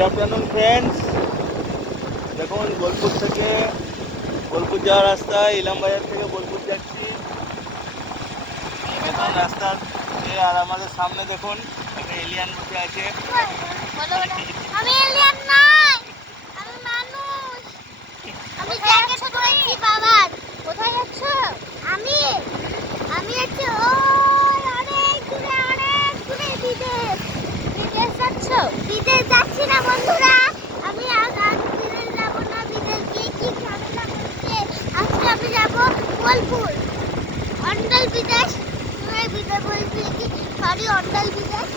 Good afternoon friends. দেখুন বোলপুর থেকে বোলপুর যাওয়ার রাস্তা, ইলাম বাজার থেকে বোলপুর যাচ্ছি। দেখুন রাস্তা আর আমাদের সামনে দেখুন একটা এলিয়ান বসে আছে। আমি এলিয়ান নই, আমি মানুষ। আমি জ্যাকেট পরেছি বাবা। কোথায় যাচ্ছ? আমি আমি যাচ্ছি ওই অনেক দূরে বিদেশ। বিদেশ যাচ্ছ? বিদেশ যাচ্ছি না বন্ধুরা, আমি আজ বিদেশ যাব না। বিদেশ গিয়ে কি ঝামেলা করছে। আজকে আমি যাব বোলপুর, অন্ডাল বিদেশ। বিদেশ বলছি কি, সরি অন্ডাল বিদেশ।